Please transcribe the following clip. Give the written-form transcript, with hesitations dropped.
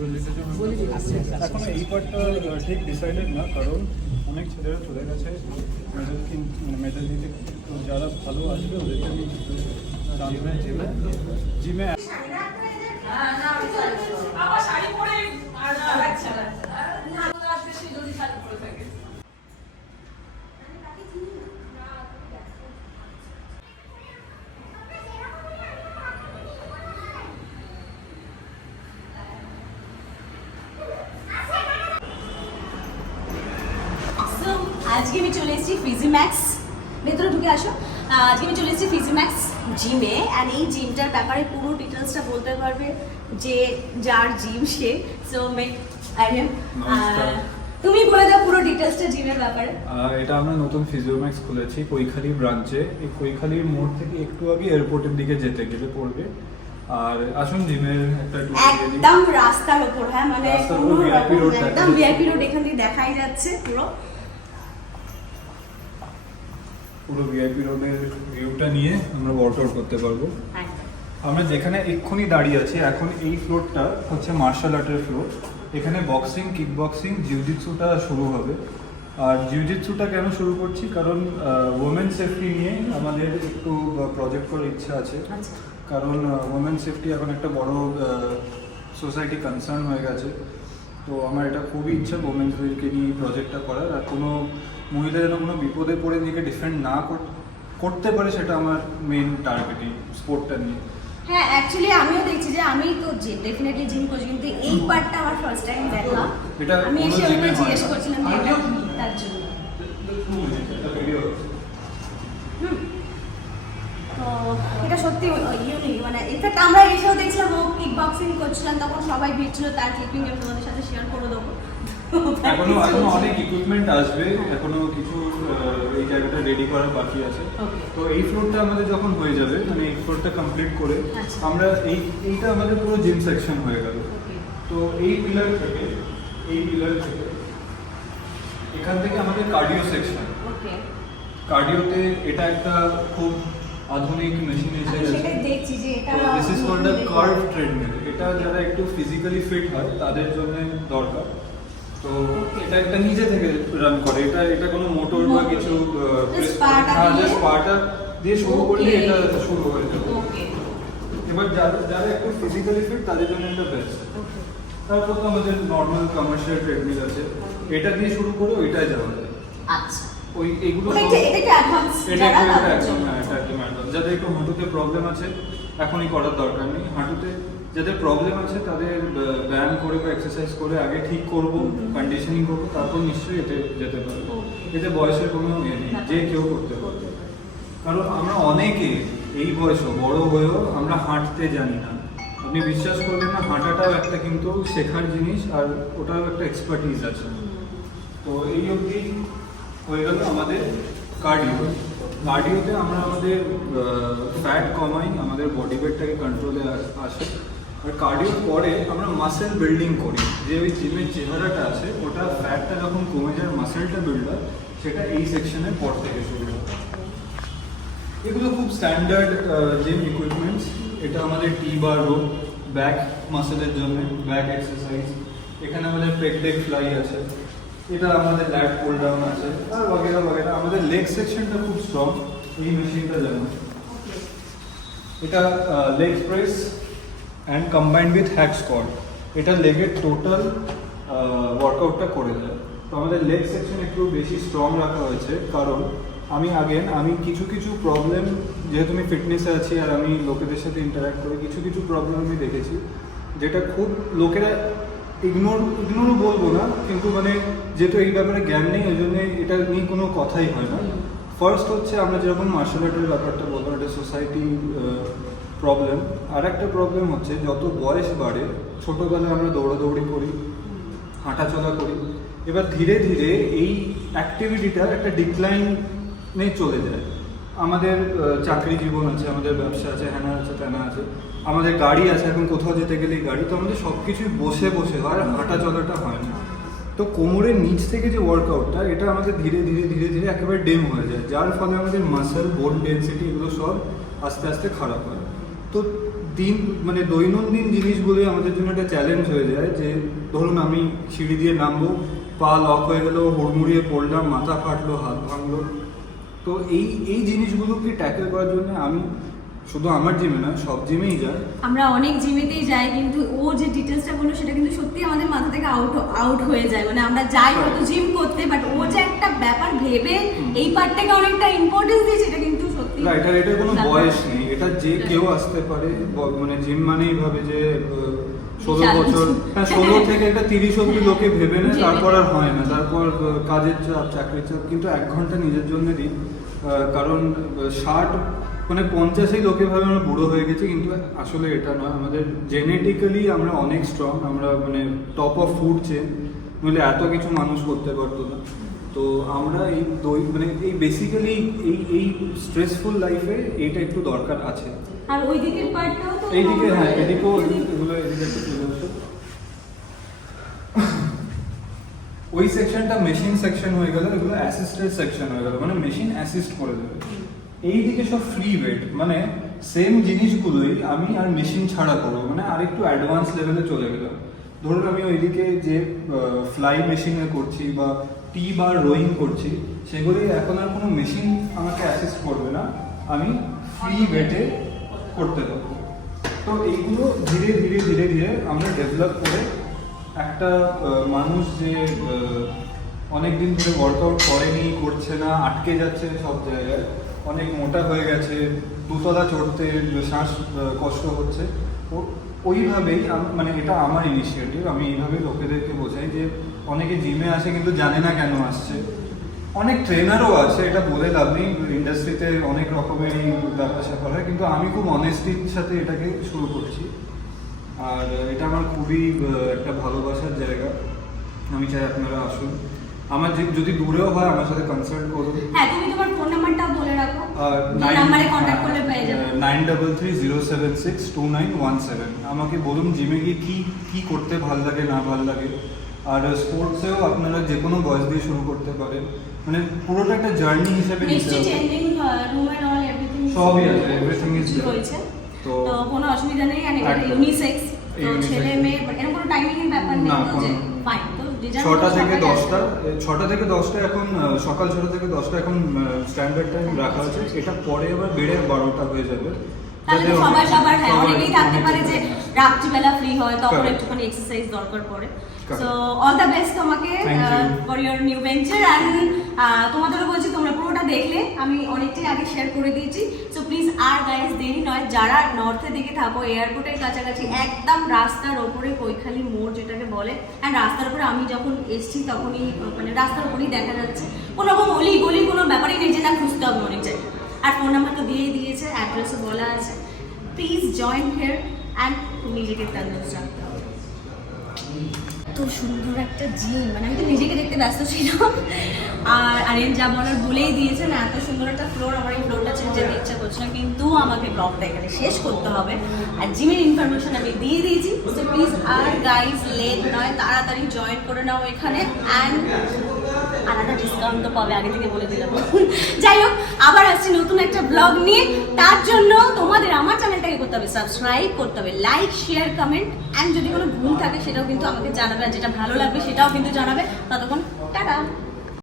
এখন এই পার্টটা ঠিক ডিসাইডেড না, কারণ অনেক ছেলেরা চলে গেছে মেডেল দিতে, তো যারা ভালো আসবে ওদেরকে আমি জিমে আজকে আমি চলে এসেছি ফিজিম্যাক্স, ভেতরে ঢুকে আসো। আজকে আমি চলে এসেছি ফিজিম্যাক্স জিমে, অ্যান্ড এই জিমটার ব্যাপারে পুরো ডিটেলসটা বলতে পারবে যে যার জিম সে। সো তুমি বলে দাও পুরো ডিটেলসটা জিমের ব্যাপারে। এটা আমরা নতুন ফিজিওম্যাক্স খুলেছি কৈখালি ব্রাঞ্চে। এই কৈখালির মোড় থেকে একটু আগে এয়ারপোর্টের দিকে যেতে গেলে পড়বে। আর আসুন জিমের একটা একদম রাস্তার উপর, হ্যাঁ মানে একদম ভিআইপি রোড, এখান থেকে দেখাই যাচ্ছে পুরো ভিআইপি রোডের ভিউটা নিয়ে আমরা ওয়ার্কআউট করতে পারবো। আমরা যেখানে এক্ষুনি দাঁড়িয়ে আছি এখন এই ফ্লোরটা হচ্ছে মার্শাল আর্টের ফ্লোর। এখানে বক্সিং, কিক বক্সিং, জিউজিৎসুটা শুরু হবে। আর জিউজিৎসুটা কেন শুরু করছি, কারণ ওমেন সেফটি নিয়ে আমাদের একটু প্রজেক্ট করার ইচ্ছা আছে। কারণ ওমেন সেফটি এখন একটা বড় সোসাইটি কনসার্ন হয়ে গেছে। তো আমার এটা খুবই ইচ্ছা ওমেন্সদেরকে নিয়ে প্রজেক্টটা করার। আর কোনো মহিলা যেন কোনো বিপদে পড়ে নিজেকে ডিফেন্ড না করতে পারে, সেটা আমার মেন টার্গেট এই স্পোর্টটা নিয়ে। হ্যাঁ অ্যাকচুয়ালি আমিও দেখছি যে আমি তো ডেফিনেটলি জিম করছি, কিন্তু এই পার্টটা আমার ফার্স্ট টাইম দেখলাম। আমি এসে ওকে জিজ্ঞেস করছিলাম যে এটা কি, তার জন্য। তো এটা সত্যি ইউনিক, মানে ইনফ্যাক্ট আমরা এসেও দেখছিলাম ও কিক বক্সিং করছিলাম, তখন সবাই ভিড় ছিল, তার ক্লিপিং আমি তোমাদের সাথে শেয়ার করে দেবো। এখনো অনেক ইকুইপমেন্ট আসবে, এখনো কিছু এই জায়গাটা রেডি করার বাকি আছে। তো এই ফ্লোরটা আমাদের যখন হয়ে যাবে, মানে এই ফ্লোরটা কমপ্লিট করে আমরা এইটা আমাদের পুরো জিম সেকশন হয়ে গেল। তো এই পিলার থেকে এখান থেকে আমাদের কার্ডিও সেকশন। কার্ডিওতে এটা একটা খুব আধুনিক মেশিন এসে গেছে, দেখছি যে এটা this is called a curve treadmill. এটা যারা একটু ফিজিক্যালি ফিট হয় তাদের জন্য দরকার। তো এটা একটা নিজে থেকে রান করে, এটা কোনো মোটর বা কিছু পাটা দিয়ে শুরু করলে এটা শুরু হয়ে যাবে। এবার যারা একটু ফিজিক্যালি ফিট তাদের জন্য এটা বেস্ট। তারপর তো আমাদের নর্মাল কমার্শিয়াল ট্রেডমিল আছে, এটা দিয়ে শুরু করে ওইটাই যাওয়া যায়। আচ্ছা, ওই এগুলো এটা অ্যাডভান্স, যাদের একটু হাঁটুতে প্রবলেম আছে এখনই করার দরকার নেই। হাঁটুতে যাদের প্রবলেম আছে তাদের ব্যায়াম করে বা এক্সারসাইজ করে আগে ঠিক করব, কন্ডিশনিং করবো, তারপর নিশ্চয়ই এতে যেতে পারবো। এতে বয়সের কোনো ইয়ে নেই, যে কেউ করতে পারবে। কারণ আমরা অনেকে এই বয়সও বড় হয়েও আমরা হাঁটতে জানি না। আপনি বিশ্বাস করবেন না, হাঁটাটাও একটা কিন্তু শেখার জিনিস, আর ওটাও একটা এক্সপার্টিজ আছে। তো এই অবধি হয়ে গেল আমাদের কার্ডিও। কার্ডিওতে আমরা আমাদের ফ্যাট কমাই, আমাদের বডি ওয়েটটাকে কন্ট্রোলে আসে। আর কার্ডিওর পরে আমরা মাসেল বিল্ডিং করি, যে ওই জিমের চেহারাটা আছে ওটা ফ্যাটটা যখন কমে যায় মাসেলটা বিল্ড হয়, সেটা এই সেকশনের পর থেকে শুরু হয়। এগুলো খুব স্ট্যান্ডার্ড জিম ইকুইপমেন্টস। এটা আমাদের টি বার রোপ, ব্যাক মাসেলের জন্য ব্যাক এক্সারসাইজ। এখানে আমাদের পেক ডেক ফ্লাই আছে, এটা আমাদের ল্যাট পুল ডাউন আছে, আর বগেরা বগেরা। আমাদের লেগ সেকশনটা খুব স্ট্রং এই মেশিনটা যেমন। এটা leg press and combined with hack squat, এটা লেগের টোটাল ওয়ার্কআউটটা করে দেয়। তো আমাদের লেগ সেকশন একটু বেশি স্ট্রং রাখা হয়েছে, কারণ আমি কিছু প্রবলেম, যেহেতু আমি ফিটনেসে আছি আর আমি লোকেদের সাথে ইন্টারাক্ট করি, কিছু প্রবলেম আমি দেখেছি যেটা খুব লোকেরা ইগনোরও বলবো না, কিন্তু মানে যেহেতু এই ব্যাপারে জ্ঞান নেই ওই জন্য এটা নিয়ে কোনো কথাই হয় না। ফার্স্ট হচ্ছে আমরা যেরকম মার্শাল আর্টের ব্যাপারটা বললাম, এটা সোসাইটি প্রবলেম। আর একটা প্রবলেম হচ্ছে যত বয়স বাড়ে, ছোটোবেলায় আমরা দৌড়াদৌড়ি করি, হাঁটাচলা করি, এবার ধীরে ধীরে এই অ্যাক্টিভিটিটা একটা ডিক্লাইনে চলে যায়। আমাদের চাকরি জীবন আছে, আমাদের ব্যবসা আছে, হ্যানা আছে ত্যানা আছে, আমাদের গাড়ি আছে, এখন কোথাও যেতে গেলেই গাড়ি। তো আমাদের সব কিছুই বসে বসে হয়, আর হাঁটা চলাটা হয় না। তো কোমরের নিচ থেকে যে ওয়ার্কআউটটা, এটা আমাদের ধীরে ধীরে একেবারে ডেম হয়ে যায়, যার ফলে আমাদের মাসেল, বোন ডেন্সিটি এগুলো সব আস্তে আস্তে খারাপ হয়। তো দিন মানে দৈনন্দিন জিনিসগুলোই আমাদের জন্য একটা চ্যালেঞ্জ হয়ে যায়। যে ধরুন আমি সিঁড়ি দিয়ে নামবো, পা লক হয়ে গেল, হুড়মুড়িয়ে পড়লাম, মাথা ফাটলো, হাত ভাঙলো। তো এই জিনিসগুলোকে ট্যাকেল করার জন্য আমি শুধু আমার জিমে না, সব জিমেই যাই। আমরা অনেক জিমেতেই যাই, কিন্তু ও যে ডিটেলসটা বললো সেটা কিন্তু সত্যি আমাদের মাথা থেকে আউট হয়ে যায়। মানে আমরা যাই হয়তো জিম করতে, বাট ও যে একটা ব্যাপার ভেবে এই পার্টটাকে অনেকটা ইম্পর্টেন্স দিয়েছে, এটা কিন্তু সত্যি না, এটা কোনো বয়স নেই, এটা যে কেউ আসতে পারে। মানে জিম মানেই ভাবে যে 16 বছর, হ্যাঁ 16 থেকে একটা 30 অব্দি লোকে ভেবে নেয়, তারপর আর হয় না। তারপর কাজের চাপ, চাকরির চাপ। কিন্তু 1 ঘন্টা নিজের জন্য দিই, কারণ 60 মানে 50-এই লোকে ভাবে আমরা বুড়ো হয়ে গেছি, কিন্তু আসলে এটা নয়। আমাদের জেনেটিক্যালি আমরা অনেক স্ট্রং, আমরা মানে টপ অফ ফুড চেন, নইলে এত কিছু মানুষ করতে পারতো না। তো আমরা মানে এই বেসিক্যালি এই স্ট্রেসফুল লাইফে এইটা একটু দরকার আছে। আর ওই দিকের পার্টটাও তো এইদিকে, হ্যাঁ এদিকেও এগুলো এদিকে একটু তুলে আসো। ওই সেকশনটা মেশিন সেকশন হয়ে গেল, এগুলো অ্যাসিস্টেড সেকশন হয়ে গেল, মানে মেশিন অ্যাসিস্ট করে দেবে। এইদিকে সব ফ্রি ওয়েট, মানে সেম জিনিসগুলোই আমি আর মেশিন ছাড়া করবো, মানে আরেকটু অ্যাডভান্স লেভেলে চলে গেলাম। ধরুন আমি ওইদিকে যে ফ্লাই মেশিনে করছি বা টি বা রোয়িং করছি, সেগুলি এখন আর কোনো মেশিন আমাকে অ্যাসিস্ট করবে না, আমি ফ্রি ওয়েটে করতে পারবো। তো এইগুলো ধীরে ধীরে ধীরে ধীরে আমরা ডেভেলপ করে একটা মানুষ যে অনেকদিন ধরে ওয়ার্কআউট করেনি, করছে না, আটকে যাচ্ছে সব জায়গায়, অনেক মোটা হয়ে গেছে, 2 তলা চড়তে শ্বাস কষ্ট হচ্ছে, ওইভাবেই মানে এটা আমার ইনিশিয়েটিভ। আমি এইভাবেই লোকেদেরকে বোঝাই যে অনেকে জিমে আসে কিন্তু জানে না কেন আসছে। অনেক ট্রেনারও আছে, এটা বলে লাভ নেই, ইন্ডাস্ট্রিতে অনেক রকমের ব্যাপার স্যাপার হয়, কিন্তু আমি খুব অনেস্টির সাথে এটাকে শুরু করছি। আর এটা আমার খুবই একটা ভালোবাসার জায়গা। আমি চাই আপনারা আসুন, আমার যদি দূরেও হয় আমার সাথে কনসাল্ট করুন। হ্যাঁ, তুমি তোমার ফোন নাম্বারটা বলে রাখো, এই নম্বরে কন্টাক্ট করলে পেয়ে যাবে। 9330762917। আমাকে বলুন জিমে গিয়ে কি করতে ভালো লাগে না ভালো লাগে। আর স্পোর্টসেও আপনারা যে কোনো বয়স দিয়ে শুরু করতে পারেন, মানে পুরোটা একটা জার্নি হিসেবে নিতে নিশ্চয়ই হবে। Changing room and all everything সবই আছে, এভরিথিং ইজ হয়েছে, তো তো কোনো অসুবিধা নেই। আর এটা একদম। ইউনিসেক্স, তো Unisex। ছেলে মেয়ে এরকম কোনো টাইমিং এর ব্যাপার নেই, না, তো যে কোনো। ফাইন। তো যে যার 6টা মতো থেকে সকালে 10টা, আসবে। 6টা থেকে 10টা এখন সকাল 6টা থেকে 10টা এখন স্ট্যান্ডার্ড টাইম রাখা আছে। এটা পরে আবার বেড়ে 12টা হয়ে যাবে। তাহলে যাতে সবার হ্যাঁ, সবার অনেকেই থাকতে অনেক পারে যে রাত্রিবেলা ফ্রি হয়, তখন Correct. একটুখানি এক্সারসাইজ দরকার পড়ে। Correct. So all the best তোমাকে Thank you. For your new venture. And তোমাদেরও বলছি তোমরা পুরোটা দেখলে, আমি অনেকটাই আগে শেয়ার করে দিয়েছি। সো প্লিজ আর গাইজ দেরি নয়, যারা নর্থের দিকে থাকো, এয়ারপোর্টের কাছাকাছি, একদম রাস্তার ওপরে কৈখালি মোড় যেটাকে বলে, অ্যান্ড রাস্তার উপরে আমি যখন এসছি তখনই মানে রাস্তার উপরেই দেখা যাচ্ছে, কোনো রকম অলি গলি কোনো ব্যাপারই নেই যে না খুঁজতে হবে অনেক জায়গায়। আর ফোন নাম্বার তো দিয়েই দিয়েছে, অ্যাড্রেসও বলা আছে। প্লিজ জয়েন হিয়ার অ্যান্ড নিজেকে তন্দুরস্ত রাখতে হবে। তো সুন্দর একটা জিম, মানে আমি তো নিজেকে দেখতে ব্যস্ত ছিলাম। আর আরেন যা বলার বলেই দিয়েছেন, এত সুন্দর একটা ফ্লোর, আমার এই ফ্লোরটা ছেড়ে যেতে ইচ্ছা করছে না, কিন্তু আমাকে ব্লগটা এখানে শেষ করতে হবে। আর জিমের ইনফরমেশন আমি দিয়ে দিয়েছি, সো প্লিজ আর গাইজ লেট নয়, তাড়াতাড়ি জয়েন করে নাও এখানে। অ্যান্ড আলাদা ডিসকাউন্ট তো পাবে, আগে থেকে বলে দিলাম। যাই হোক, আবার আসছি নতুন একটা ব্লগ নিয়ে। তার জন্য তোমাদের আমার চ্যানেলটাকে করতে হবে সাবস্ক্রাইব, করতে হবে লাইক, শেয়ার, কমেন্ট, অ্যান্ড যদি কোনো ভুল থাকে সেটাও কিন্তু আমাকে জানাবে, আর যেটা ভালো লাগবে সেটাও কিন্তু জানাবে। ততক্ষণ টাটা।